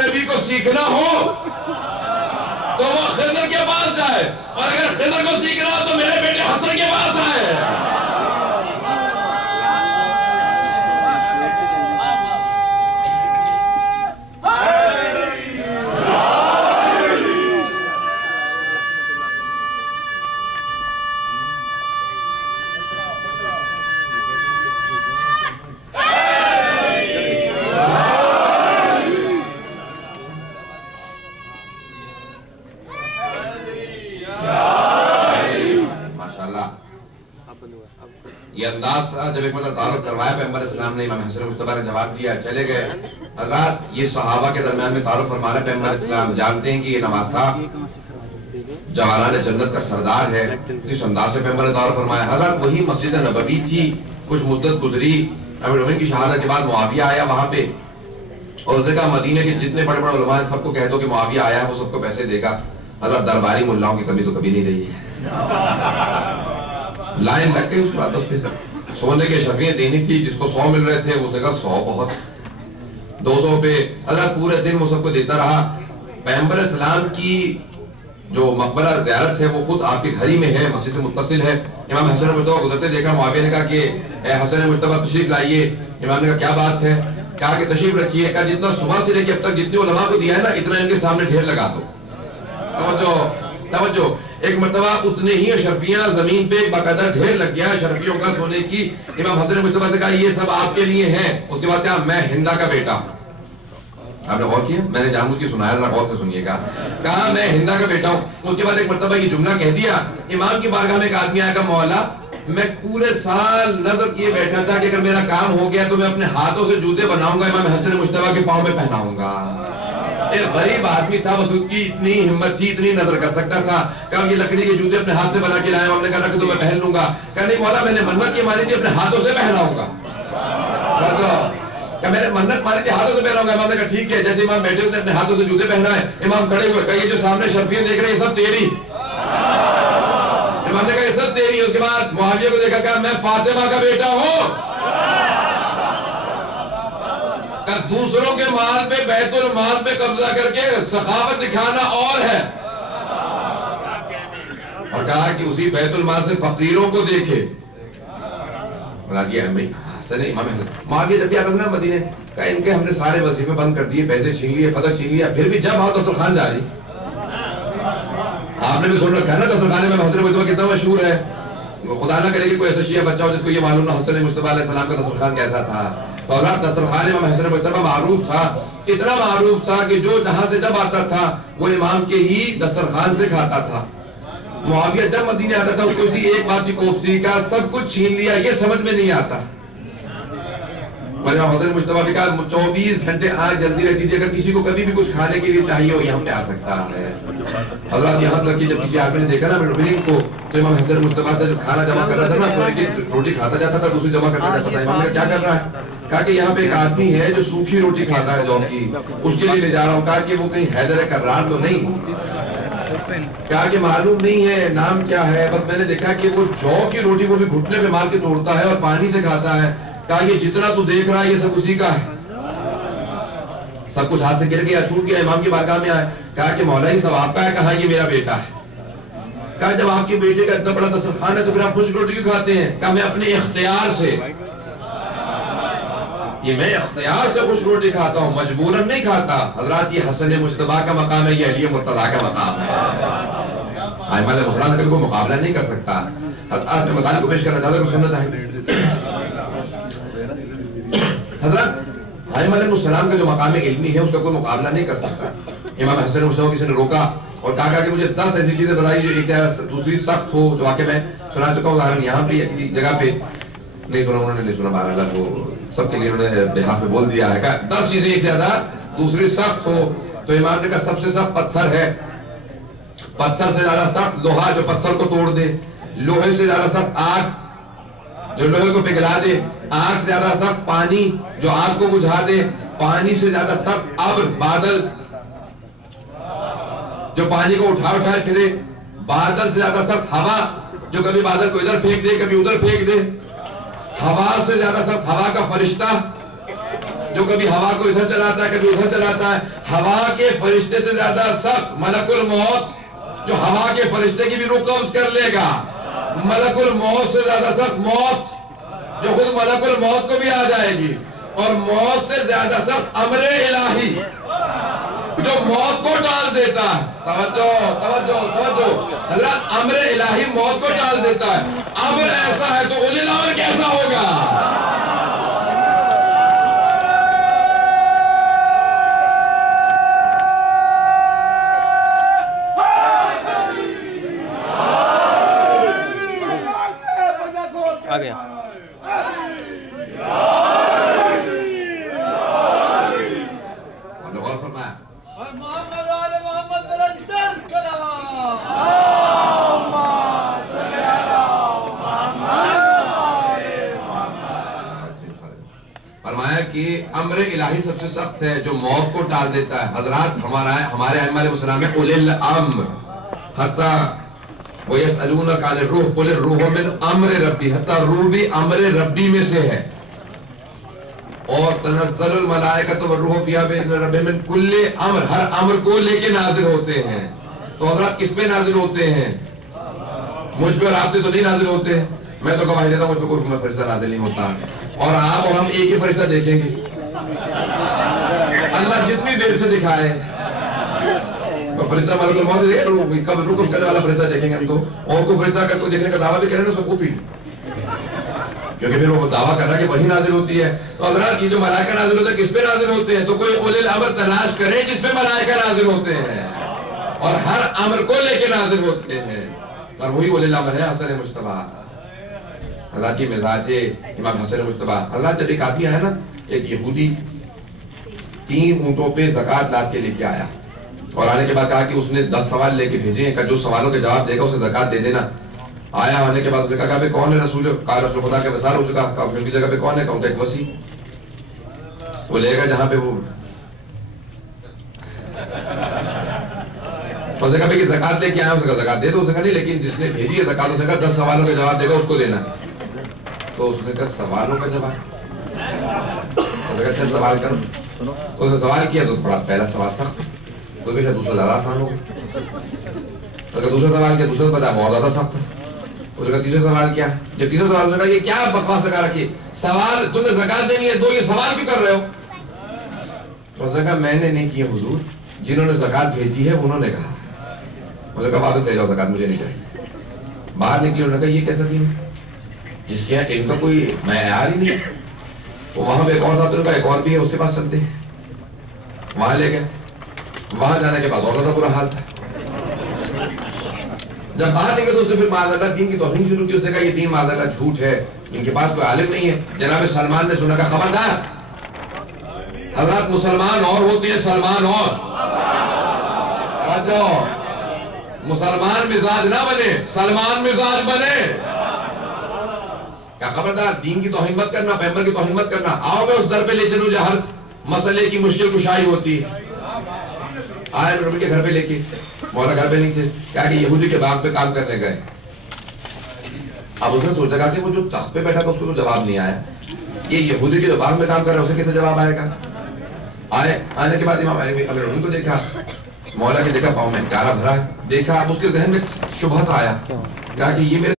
نبی کو سیکھنا ہو تو وہ خضر کے پاس جائے، اور اگر خضر کو سیکھنا ہو تو میرے بیٹے حسن کے پاس آئے۔ یہ انداز جب ایک مدد تعارف کروایا پیغمبر اسلام نے، امام حسن مصطفیٰ نے جواب دیا، چلے گئے۔ حضرات یہ صحابہ کے درمیان میں تعارف فرما رہے پیغمبر اسلام، جانتے ہیں کہ یہ نواسا جوانان جنت کا سردار ہے، اس انداز سے پیغمبر نے تعارف فرمایا۔ حضرات وہی مسجد نبوی تھی، کچھ مدت گزری، امیر المومنین کی شہادت کے بعد معاویہ آیا وہاں پہ، اور اس نے کہا مدینے کے جتنے بڑے بڑے علماء ہیں سب کو کہہ دو کہ معاویہ آیا ہے، وہ سب کو پیسے دے گا۔ حضرات درباری ملاؤں کی کمی تو کبھی نہیں رہی ہے، لائن لگ گئی اس بات اس پہ، سونے کے شفیعیں دینی تھی، جس کو 100 مل رہے تھے اس نے کہا 100 بہت، 200 پہ۔ اللہ پورے دن وہ سب کو دیتا رہا۔ پیغمبر اسلام کی جو مقبرہ زیارت ہے وہ خود آپ کے گھر ہی میں ہے، مسجد سے متصل ہے۔ امام حسن مصطفیٰ گزرتے دیکھا، معاویہ نے کہا کہ اے حسن مصطفیٰ تشریف لائیے۔ امام نے کہا کیا بات ہے؟ کہا کہ تشریف رکھیے۔ کہا جتنا صبح سے لے کے اب تک جتنے علماء کو دیا ہے نا اتنا ان کے سامنے ڈھیر لگا دو۔ توجہ، ایک مرتبہ اتنے ہی اشرفیاں زمین پہ ایک باقاعدہ ڈھیر لگ گیا اشرفیوں کا سونے کی۔ امام حسن مصطفیٰ سے کہا یہ سب آپ کے لیے ہیں۔ اس کے بعد کہا میں ہندا کا بیٹا ہوں۔ آپ نے غور کیا؟ میں نے جان بوجھ کے سنایا، ذرا غور سے سنیے گا۔ کہا میں ہندا کا بیٹا ہوں۔ اس کے بعد ایک مرتبہ یہ جملہ کہہ دیا۔ امام کی بارگاہ میں ایک آدمی آیا، کہا مولا میں پورے سال نظر کیے بیٹھا تھا کہ اگر میرا کام ہو گیا تو میں اپنے ہاتھوں سے جوتے بناؤں گا، امام حسن مصطفیٰ کے پاؤں میں پہناؤں گا۔ ایک غریب آدمی تھا، بس اس کی اتنی ہمت تھی، اتنی نظر کر سکتا تھا۔ کہا یہ لکڑی کے جوتے اپنے ہاتھ سے بنا کے لائے، ہم نے کہا رکھ دو میں پہن لوں گا۔ کہا نہیں مولا میں نے منت کی مانی تھی اپنے ہاتھوں سے پہناؤں گا۔ کہ میں نے منت مانی تھی ہاتھوں سے پہناؤں گا۔ امام نے کہا ٹھیک ہے۔ جیسے امام بیٹھے اپنے ہاتھوں سے جوتے پہنائے، امام کھڑے ہوئے، کہا یہ جو سامنے شرفیاں دیکھ رہے ہیں یہ سب تیری۔ امام نے کہا یہ سب تیری۔ اس کے بعد معاویہ کو دیکھا، کہا میں فاطمہ کا بیٹا ہوں۔ دوسروں کے مال پہ بیت المال پہ قبضہ کر کے سخاوت دکھانا اور ہے، اور کہا کہ اسی بیت المال سے فقیروں کو دیکھے۔ معاویہ جب بھی آتا تھا نا مدینے، کہا ان کے ہم نے سارے وظیفے بند کر دیے، پیسے چھین لیے، فتح چھین لیا، پھر بھی جب آؤ دسترخوان جاری۔ آپ نے بھی سن رکھا ہے نا دسترخوان میں حسن مصطفیٰ کتنا مشہور ہے۔ خدا نہ کرے کہ کوئی ایسا شیعہ بچہ ہو جس کو یہ معلوم نہ حسن مصطفیٰ علیہ السلام کا دسترخوان کیسا تھا۔ اور دسترخوان امام حسن مصطفیٰ معروف تھا، اتنا معروف تھا کہ جو جہاں سے جب آتا تھا وہ امام کے ہی دسترخوان سے کھاتا تھا۔ معاویہ جب مدینے آتا تھا اس کو اسی ایک بات کی کوفتی کا سب کچھ چھین لیا، یہ سمجھ میں نہیں آتا۔ امام حسن مصطفیٰ بھی کہا 24 گھنٹے آنکھ جلدی رہتی تھی، اگر کسی کو کبھی بھی کچھ کھانے کے لیے چاہیے ہو یہاں پہ آ سکتا ہے۔ حضرات یہاں تک کہ جب کسی آدمی نے دیکھا نا امیر کو تو امام حسن مصطفیٰ سے جو کھانا جمع کر رہا تھا نا، روٹی کھاتا جاتا تھا دوسری جمع کرتا جاتا تھا۔ امام نے کیا کر رہا ہے؟ کہا کہ یہاں پہ ایک آدمی ہے جو سوکھی روٹی کھاتا ہے جو کی، اس کے لیے لے جا رہا ہوں۔ کہا کہ وہ کہیں حیدر کرار تو نہیں؟ کہا کہ معلوم نہیں ہے نام کیا ہے، بس میں نے دیکھا کہ وہ جو کی روٹی وہ بھی گھٹنے پہ مار کے توڑتا ہے اور پانی سے کھاتا ہے۔ کہا یہ جتنا تو دیکھ رہا ہے یہ سب اسی کا ہے۔ سب کچھ ہاتھ سے گر گیا، چھوٹ گیا۔ امام کی بارگاہ میں آئے، کہا کہ مولا یہ سب آپ کا ہے؟ کہا یہ میرا بیٹا ہے۔ کہا جب آپ کے بیٹے کا اتنا بڑا دسترخوان ہے تو پھر آپ خشک روٹی کیوں کھاتے ہیں؟ کہا میں اپنے اختیار سے، یہ میں اختیار سے خشک روٹی کھاتا ہوں، مجبوراً نہیں کھاتا۔ حضرات یہ حسن مصطفیٰ کا مقام ہے، یہ علی مرتضیٰ کا مقام ہے۔ ائمہ علیہ السلام کا کوئی مقابلہ نہیں کر سکتا۔ حضرات میں مطالب کو پیش کرنا چاہتا ہوں، سننا چاہیں حضرت ائمہ علیہ السلام کا جو مقام علمی ہے اس کا کوئی مقابلہ نہیں کر سکتا۔ امام حسن مصطفیٰ کسی نے روکا اور کہا کہ مجھے 10 ایسی چیزیں بتائی جو ایک سے دوسری سخت ہو، جو واقع میں سنا چکا ہوں، ظاہر یہاں پہ یا کسی جگہ پہ نہیں سنا، انہوں نے نہیں سنا، بہرحال وہ سب کے لیے انہوں نے بہاف میں بول دیا ہے کہ 10 چیزیں ایک سے زیادہ دوسری سخت ہو تو امام نے کہا سب سے سخت پتھر ہے، پتھر سے زیادہ سخت لوہا جو پتھر کو توڑ دے، لوہے سے زیادہ سخت آگ جو لوہے کو پگھلا دے، آگ سے زیادہ سخت پانی جو آگ کو بجھا دے، پانی سے زیادہ سخت ابر بادل جو پانی کو اٹھا پھرے، بادل سے زیادہ سخت ہوا جو کبھی بادل کو ادھر پھینک دے کبھی ادھر پھینک دے، ہوا سے زیادہ سخت ہوا کا فرشتہ، جو کبھی ہوا کو ادھر چلاتا ہے کبھی ادھر چلاتا ہے. ہوا کے فرشتے سے زیادہ سخت ملک الموت جو ہوا کے فرشتے کی بھی روح قبض کر لے گا. ملک الموت سے زیادہ سخت موت جو خود ملک الموت کو بھی آ جائے گی. اور موت سے زیادہ سخت امر الہی جو موت کو ٹال دیتا ہے. توجہ حضرات, امر الہی موت کو ٹال دیتا ہے. امر ایسا ہے تو اولی الامر کیسا ہوگا؟ آ گیا. فرمایا کہ امر الہی سب سے سخت ہے جو موت کو ٹال دیتا ہے. حضرات ہمارے ائمہ علیہ السلام میں اولي الامر حتی وَيَسْأَلُونَكَ عَنِ الرُّوحِ قُلِ الرُّوحُ مِنْ أَمْرِ رَبِّي حتی روح بھی امر ربی میں سے ہے. اور تنزل الملائکۃ والروح فیہا بِإِذْنِ رَبِّهِم مِنْ كُلِّ امر, ہر امر کو لے کے نازل ہوتے ہیں. تو حضرات کس پہ نازل ہوتے ہیں؟ مجھ پہ اور آپ پہ تو نہیں نازل ہوتے ہیں. میں تو گواہی دیتا ہوں مجھ پہ کوئی فرشتہ نازل نہیں ہوتا. اور آپ اور ہم ایک ہی فرشتہ دیکھیں گے. اللہ جتنی دیر سے دکھائے فرشتہ ملک الموت دیکھیں, روح قبض کرنے والا فرشتہ دیکھیں گے ہم تو. اور کوئی فرشتہ اگر کوئی دیکھنے کا دعویٰ بھی کریں نا اس کو خوب پیٹ, کیونکہ پھر وہ دعویٰ کر رہا ہے کہ وہی نازل ہوتی ہے. تو حضرات یہ جو ملائکہ نازل ہوتے ہیں کس پہ نازل ہوتے ہیں؟ تو کوئی اولی الامر تلاش کرے جس پہ ملائکہ نازل ہوتے ہیں اور ہر امر کو لے کے نازل ہوتے ہیں. اور وہی اولی الامر ہے حسن مجتبیٰ. حضرات کی مزاج امام حسن مجتبیٰ. حضرات جب ایک آدمی آیا نا, ایک یہودی 3 اونٹوں پہ زکوٰۃ لاد کے لے کے آیا اور آنے کے بعد کہا کہ اس نے 10 سوال لے کے بھیجے ہیں کہ جو سوالوں کے جواب دے گا اسے زکوٰۃ دے دینا. آیا آنے کے بعد اس نے کہا کہ کون ہے رسول, کہا رسول خدا کے وصال ہو چکا. کہا ان کی جگہ پہ کون ہے؟ کہا ان کا ایک وسیع, وہ لے گا جہاں پہ وہ. اس نے کہا کہ زکوٰۃ دے کے آیا, اس نے کہا زکوٰۃ دے دو. اس نے کہا نہیں, لیکن جس نے بھیجی ہے زکوٰۃ, اس نے کہا 10 سوالوں کے جواب دے گا اس کو دینا. تو اس نے کہا سوالوں کا جواب, اس نے کہا چل سوال کرو. اس نے سوال کیا تو تھوڑا پہلا سوال سخت, تو کہ شاید دوسرا زیادہ آسان ہوگا. اس نے دوسرا سوال کیا, دوسرا بتا بہت زیادہ سخت ہے. اس نے تیسرا سوال کیا, جب تیسرا سوال کہا یہ کیا بکواس لگا رکھی, سوال تم نے زکوٰۃ دینی ہے دو, یہ سوال کیوں کر رہے ہو؟ تو اس نے کہا میں نے نہیں کیا حضور, جنہوں نے زکوٰۃ بھیجی ہے انہوں نے کہا. اس نے کہا واپس لے جاؤ زکوٰۃ, مجھے نہیں چاہیے. باہر نکلی, انہوں نے کہا یہ کیسا دین ہے جس کے یہاں ان کا کوئی معیار ہی نہیں. وہ وہاں پہ ایک اور صاحب کا ایک اور بھی ہے, اس کے پاس چلتے ہیں. وہاں لے گئے, وہاں جانے کے بعد اور زیادہ برا حال تھا. جب باہر نکلے تو اس نے پھر معاذ دین کی توہین شروع کی. اس نے کہا یہ دین معاذ اللہ جھوٹ ہے, ان کے پاس کوئی عالم نہیں ہے. جناب سلمان نے سنا, کہا خبردار, حضرات مسلمان اور ہوتے ہیں سلمان اور. مسلمان مزاج نہ بنے, سلمان مزاج بنے. کیا خبردار, دین کی توہین مت کرنا, پیغمبر کی توہین مت کرنا. آؤ میں اس در پہ لے چلوں جہاں ہر مسئلے کی مشکل کشائی ہوتی ہے. آئے ربی کے گھر پہ لے کے, مولا گھر پہ نہیں تھے, کہا کہ یہودی کے باغ پہ کام کرنے گئے. اب اس نے سوچا کہا کہ وہ جو تخت پہ بیٹھا تھا اس کو تو جواب نہیں آیا, یہ یہودی کے جو باغ میں کام کر رہا ہے اسے کیسے جواب آئے گا. آنے کے بعد امام امیر کو دیکھا, مولا کے دیکھا پاؤں میں گارا بھرا ہے. دیکھا, اب اس کے ذہن میں شبہ سا آیا, کہا کہ یہ میرے